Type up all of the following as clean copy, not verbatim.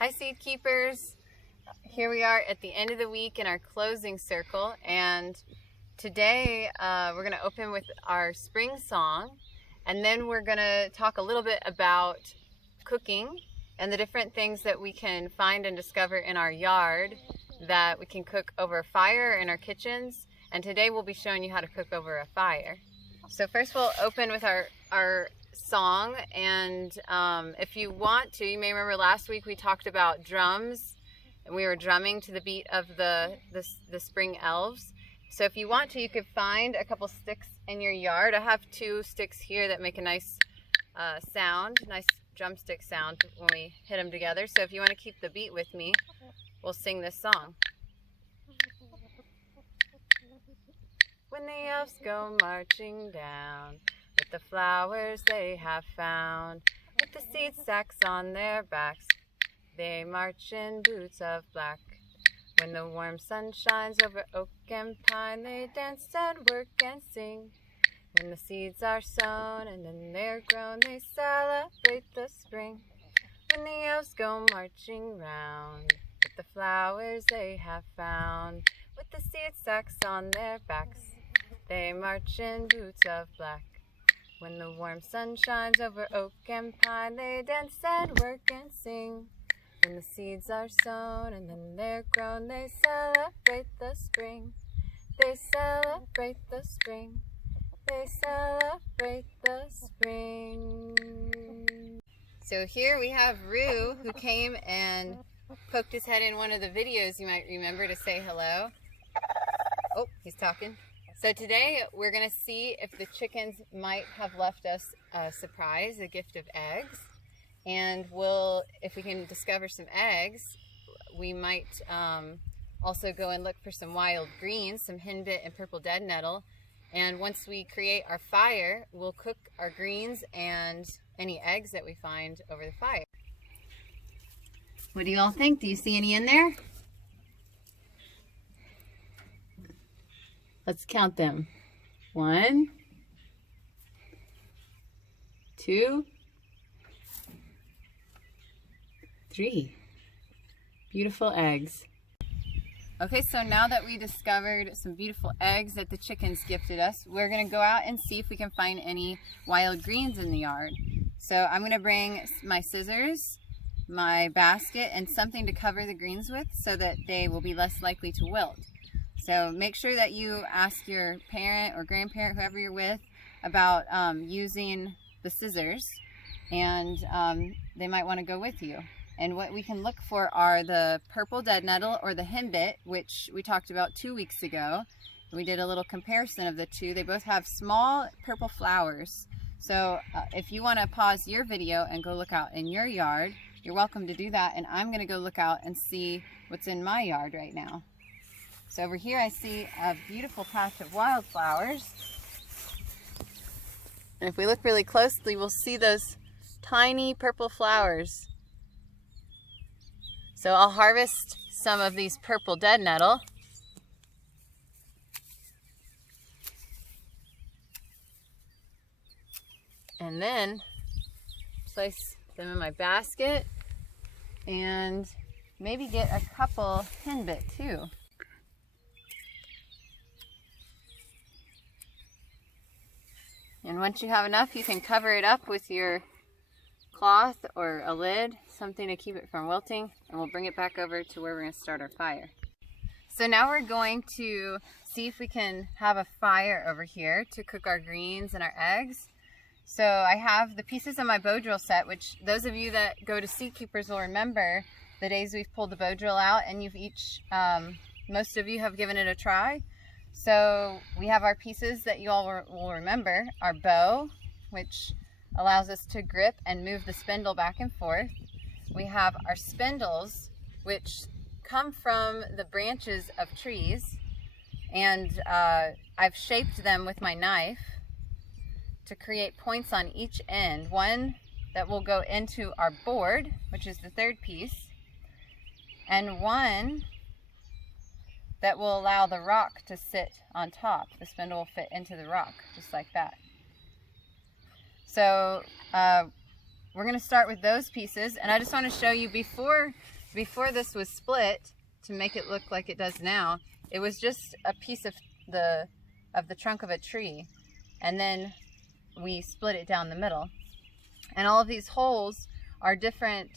Hi Seed Keepers! Here we are at the end of the week in our closing circle, and today we're going to open with our spring song, and then we're going to talk a little bit about cooking and the different things that we can find and discover in our yard that we can cook over a fire in our kitchens. And today we'll be showing you how to cook over a fire. So first we'll open with our song, and if you want to, you may remember last week we talked about drums, and we were drumming to the beat of the spring elves. So if you want to, you could find a couple sticks in your yard. I have 2 sticks here that make a nice sound, nice drumstick sound when we hit them together. So if you want to keep the beat with me, we'll sing this song. When the elves go marching down with the flowers they have found, with the seed sacks on their backs, they march in boots of black. When the warm sun shines over oak and pine, they dance and work and sing. When the seeds are sown and then they're grown, they celebrate the spring. When the elves go marching round with the flowers they have found, with the seed sacks on their backs, they march in boots of black. When the warm sun shines over oak and pine, they dance and work and sing. When the seeds are sown and then they're grown, they celebrate the spring. They celebrate the spring. They celebrate the spring. So here we have Rue, who came and poked his head in one of the videos you might remember to say hello. Oh, he's talking. So today we're going to see if the chickens might have left us a surprise, a gift of eggs. And if we can discover some eggs, we might also go and look for some wild greens, some henbit and purple dead nettle. And once we create our fire, we'll cook our greens and any eggs that we find over the fire. What do you all think? Do you see any in there? Let's count them. 1, 2, 3. Beautiful eggs. Okay, so now that we discovered some beautiful eggs that the chickens gifted us, we're going to go out and see if we can find any wild greens in the yard. So I'm going to bring my scissors, my basket, and something to cover the greens with so that they will be less likely to wilt. So make sure that you ask your parent or grandparent, whoever you're with, about using the scissors, and they might want to go with you. And what we can look for are the purple dead nettle or the henbit, which we talked about 2 weeks ago. We did a little comparison of the two. They both have small purple flowers. So if you want to pause your video and go look out in your yard, you're welcome to do that. And I'm going to go look out and see what's in my yard right now. So over here I see a beautiful patch of wildflowers. And if we look really closely, we'll see those tiny purple flowers. So I'll harvest some of these purple dead nettle. And then place them in my basket and maybe get a couple henbit too. And once you have enough, you can cover it up with your cloth or a lid, something to keep it from wilting, and we'll bring it back over to where we're going to start our fire. So now we're going to see if we can have a fire over here to cook our greens and our eggs. So I have the pieces of my bow drill set, which those of you that go to Seed Keepers will remember the days we've pulled the bow drill out, and you've most of you have given it a try. So we have our pieces that you all will remember, our bow, which allows us to grip and move the spindle back and forth. We have our spindles, which come from the branches of trees, and I've shaped them with my knife to create points on each end. One that will go into our board, which is the 3rd piece, and one that will allow the rock to sit on top. The spindle will fit into the rock, just like that. So we're going to start with those pieces, and I just want to show you before this was split, to make it look like it does now, it was just a piece of the trunk of a tree, and then we split it down the middle. And all of these holes are different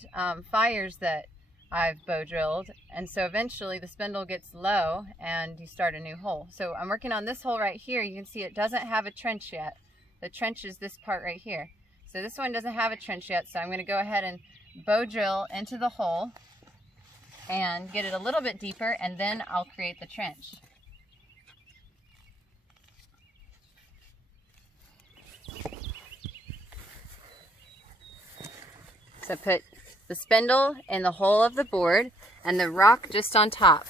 fires that I've bow drilled, and so eventually the spindle gets low and you start a new hole. So I'm working on this hole right here. You can see it doesn't have a trench yet. The trench is this part right here. So this one doesn't have a trench yet, so I'm going to go ahead and bow drill into the hole and get it a little bit deeper, and then I'll create the trench. So put the spindle in the hole of the board and the rock just on top.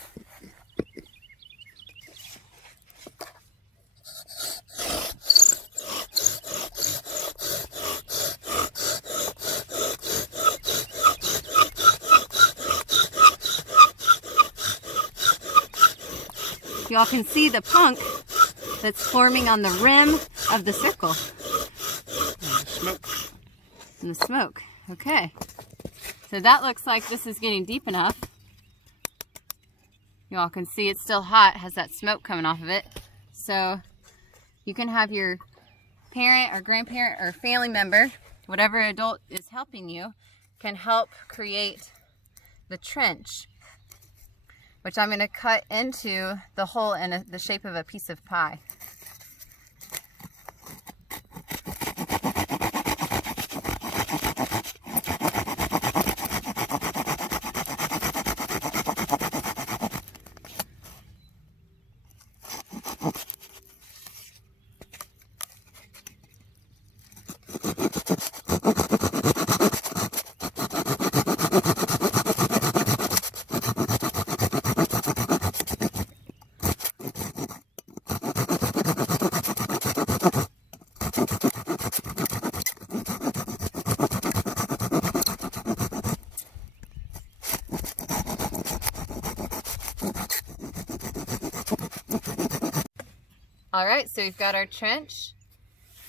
You all can see the punk that's forming on the rim of the circle. And the smoke. Okay. So that looks like this is getting deep enough. You all can see it's still hot, has that smoke coming off of it. So you can have your parent or grandparent or family member, whatever adult is helping you, can help create the trench, which I'm going to cut into the hole in the shape of a piece of pie. All right, so we've got our trench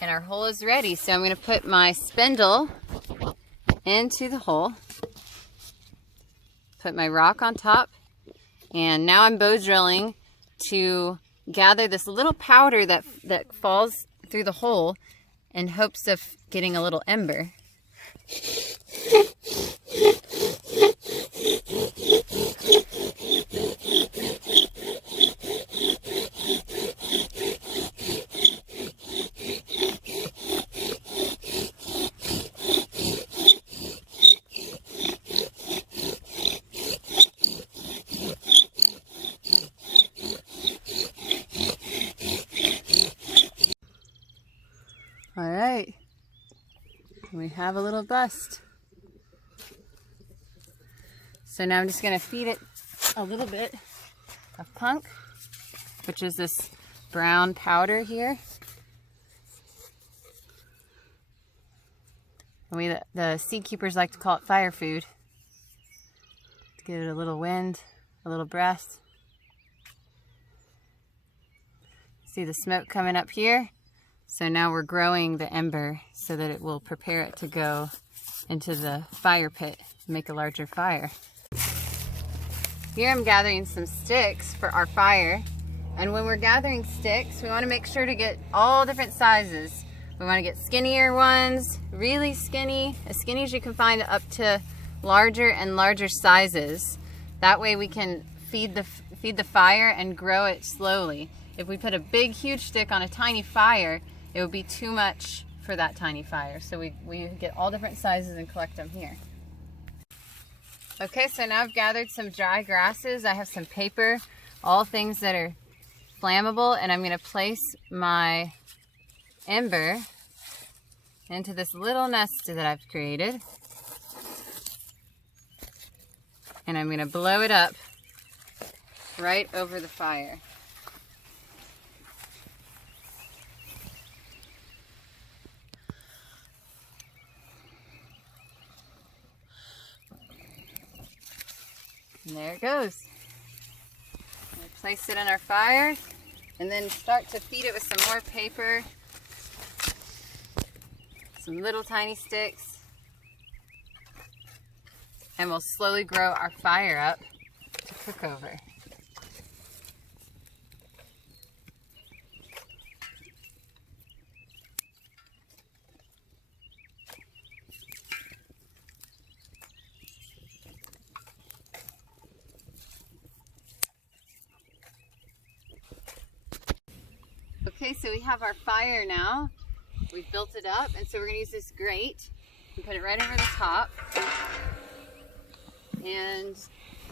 and our hole is ready. So I'm going to put my spindle into the hole, put my rock on top, and now I'm bow drilling to gather this little powder that falls through the hole in hopes of getting a little ember. All right, we have a little bust. So now I'm just going to feed it a little bit of punk, which is this brown powder here. And the seed keepers like to call it fire food. To give it a little wind, a little breath. See the smoke coming up here? So now we're growing the ember so that it will prepare it to go into the fire pit to make a larger fire. Here I'm gathering some sticks for our fire. And when we're gathering sticks, we want to make sure to get all different sizes. We want to get skinnier ones, really skinny, as skinny as you can find, up to larger and larger sizes. That way we can feed the fire and grow it slowly. If we put a big, huge stick on a tiny fire, it would be too much for that tiny fire. So we get all different sizes and collect them here. Okay, so now I've gathered some dry grasses. I have some paper, all things that are flammable, and I'm going to place my ember into this little nest that I've created. And I'm going to blow it up right over the fire. And there it goes. We'll place it in our fire and then start to feed it with some more paper, some little tiny sticks. and we'll slowly grow our fire up to cook over. Okay, so we have our fire now. We've built it up, and so we're going to use this grate and put it right over the top. And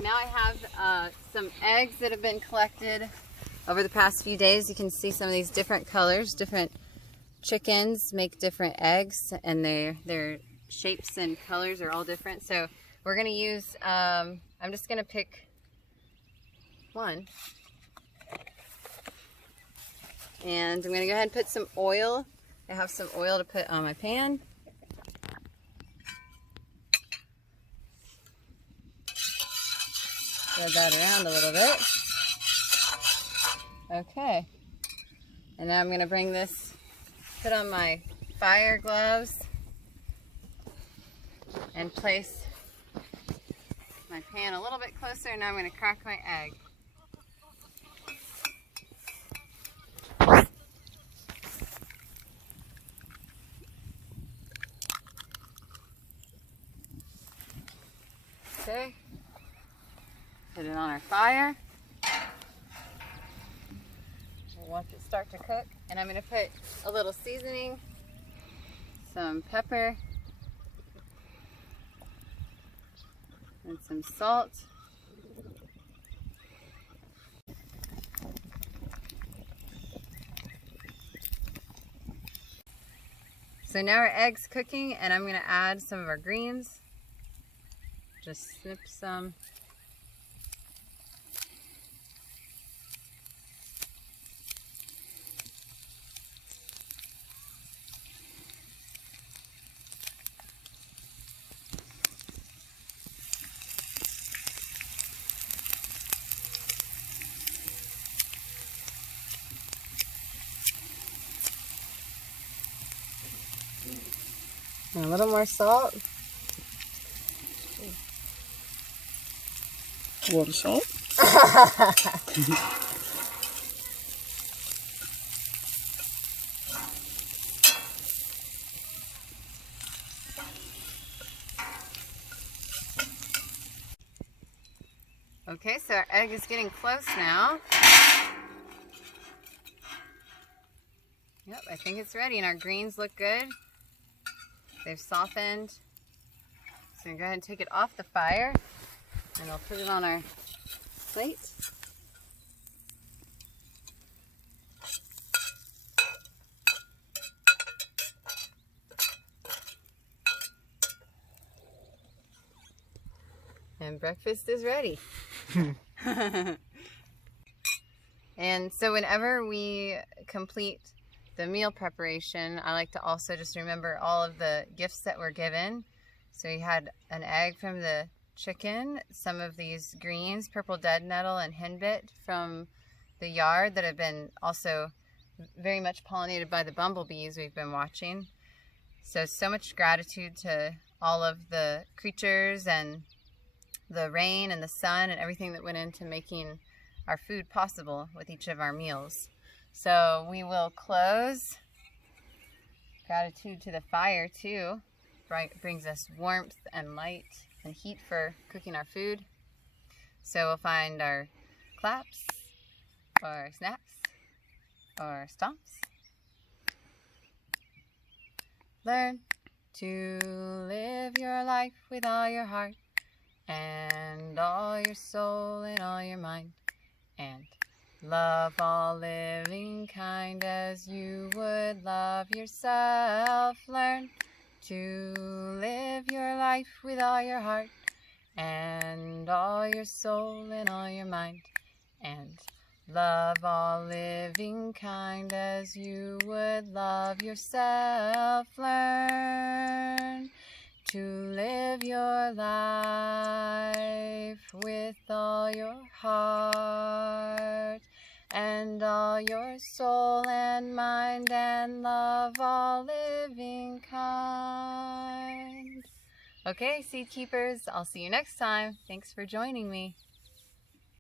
now I have some eggs that have been collected over the past few days. You can see some of these different colors. Different chickens make different eggs, and their shapes and colors are all different. So we're going to use, I'm just going to pick one. And I'm going to go ahead and put some oil. I have some oil to put on my pan. Spread that around a little bit. Okay. And now I'm going to bring this, put on my fire gloves, and place my pan a little bit closer. And now I'm going to crack my egg. Okay, put it on our fire. We'll watch it start to cook. And I'm going to put a little seasoning, some pepper, and some salt. So now our egg's cooking, and I'm going to add some of our greens. Just snip some. And a little more salt. Water salt. Okay, so our egg is getting close now. Yep, I think it's ready, and our greens look good. They've softened. So I'm going to go ahead and take it off the fire, and I'll put it on our plate. And breakfast is ready. And so whenever we complete the meal preparation, I like to also just remember all of the gifts that were given. So we had an egg from the chicken, some of these greens, purple dead nettle and henbit from the yard that have been also very much pollinated by the bumblebees we've been watching. So much gratitude to all of the creatures and the rain and the sun and everything that went into making our food possible with each of our meals. So we will close. Gratitude to the fire too. Brings us warmth and light and heat for cooking our food. So we'll find our claps or snaps or stomps. Learn to live your life with all your heart and all your soul and all your mind, and love all living kind as you would love yourself. Learn to live your life with all your heart and all your soul and all your mind, and love all living kind as you would love yourself. Learn to live your life with all your heart and all your soul and mind, and love all living kind. Okay, seed keepers, I'll see you next time. Thanks for joining me.